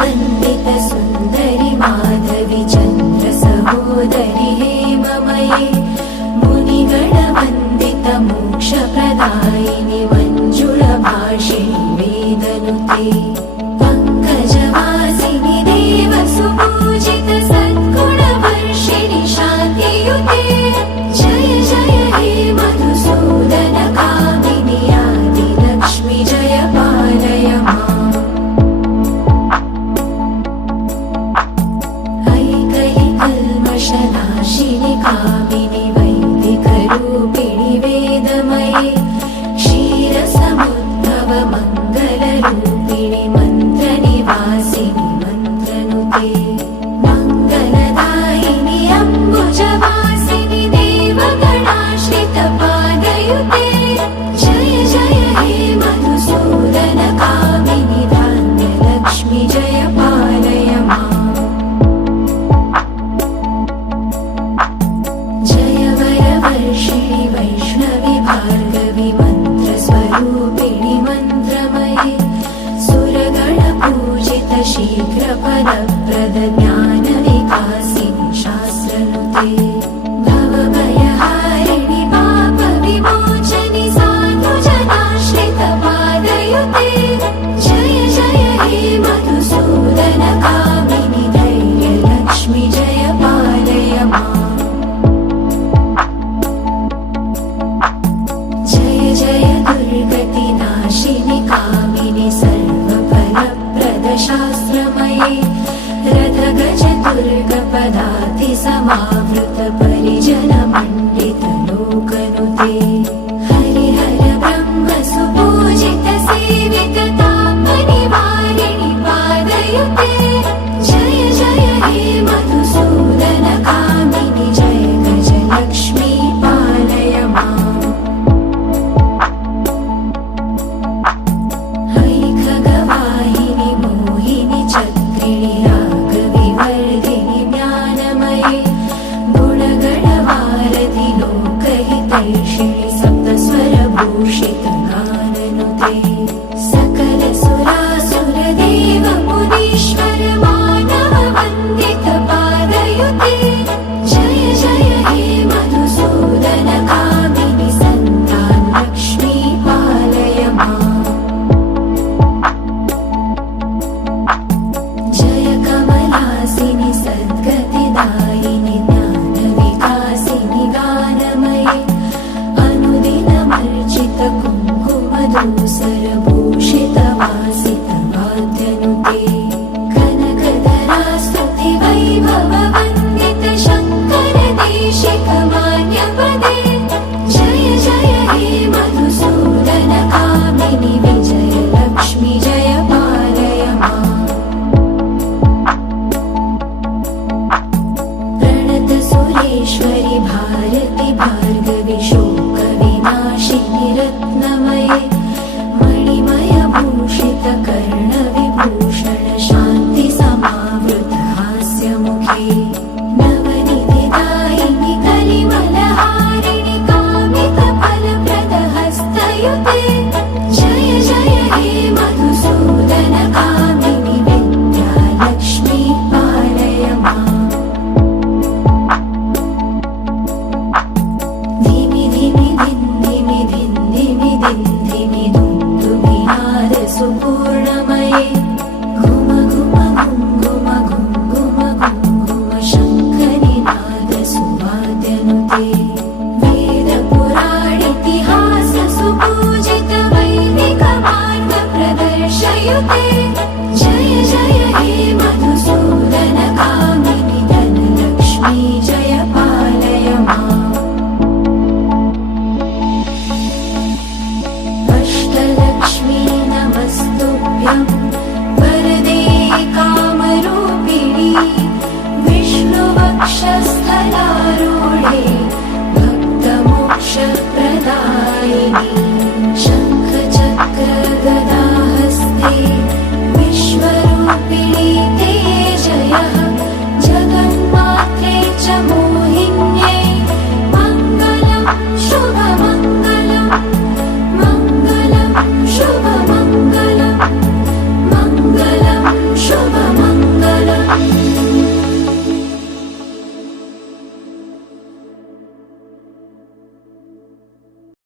वन्दित सुन्दरि माधवि चन्द्र सहोदरि हेममये मुनिगणवन्दित मोक्षप्रदायिनि मञ्जुळभाषिणि वेदनुते पङ्कजवासिनि देवसुपूजित सद्गुणवर्षिणि शान्तियुते जय जय हे मधुसूदन कामिनि आदिलक्ष्मि जय पालय माम् ऐकहि कल्मषनाशिनि कामिनि वैदिकरूपिणि वेदमये क्षीरसमुद्भव मङ्गलरूपिणि मन्त्रनिवासिनि मन्त्रनुते मङ्गलदायिनि अम्बुजवासिनि देवगणाश्रितपादयुते जय जय हे मधुसूदन कामिनि धान्यलक्ष्मि जय पालय माम् जय वरवर्षिणि वैष्णवि भार्गवि मन्त्रस्वरूपिणि मन्त्रमये सुरगणपूजित शीघ्रफलप्रद ज्ञानविकासिनि शास्त्रनुते भवभयहारिणि पापविमोचनि साधुजनाश्रितपादयुते जय जय हे मधुसूदन कामिनि धैर्यलक्ष्मि जय पालय माम् जय जय दुर्गतिनाशिनि कामिनि सर्वफलप्रद शास्त्रमये रथगजदुर्गपदाति समावृत परिजनमण्डित लोकनुते हरिहर ब्रह्म सुपूजित सेवित तापनिवारिणि पादयुते जय जय हे मधुसूदन कामिनि जय गजलक्ष्मी पालय माम् हैखगवाहिनि मोहिनि चक्रिणि रागविवर्धिनि ज्ञानमये गुणगणवारधि लोकहितैषिणि सप्तस्वरभूषित गाननुते सकलसुरासुरदेव मुनीश्वर मानव वन्दित पादयुते जय जय हे मधुसूदन कामिनि सन्तानलक्ष्मी पालय माम् जय कमलासिनि सद्गतिदायिनि ज्ञानविकासिनि गानमये अनुदिनमर्चित कुङ्कुमधूसरभूषित वासित वाद्यनुते कनकधरास्तुति वैभव वन्दित शङ्कर देशिक मान्यपदे जय जय हे मधुसूदन कामिनि विजयलक्ष्मि जय पालय माम् प्रणतसुरेश्वरि भारति भार्गवि शोकविनाशिनि रत्नमये मणिमयभूषित कर्णविभूषण शान्ति समावृत हास्यमुखे नवनिधिदायिनि कलिमलहारिणि कामितफलप्रद हस्तयुते जय जय हे मधुसूदन कामिनि विद्यालक्ष्मी पालय माम् धिमि धिमि धिन्धिमि धिन्धिमि धिन्धिमि दुन्दुभिनाद सुपूर्णमये घुम घुम घुङ्घुम घुङ्घुम घुङ्घुम शङ्खनिनाद सुवाद्यनुते वेदपुराणितिहास सुपूजित वैदिक मार्ग प्रदर्शयुते जय जय हे मधुसूदन कामिनि धनलक्ष्मी जय पालय माम् अष्टलक्ष्मी नमस्तुभ्यं वरदे कामरूपिणि विष्णुवक्षस्थलारूढे भक्तमोक्षप्रदायिनि शङ्खचक्रगदाहस्ते विश्वरूपिणि ते जयः जगन्मात्रे च मोहिन्ये मङ्गलं शुभमङ्गलं मङ्गलं शुभ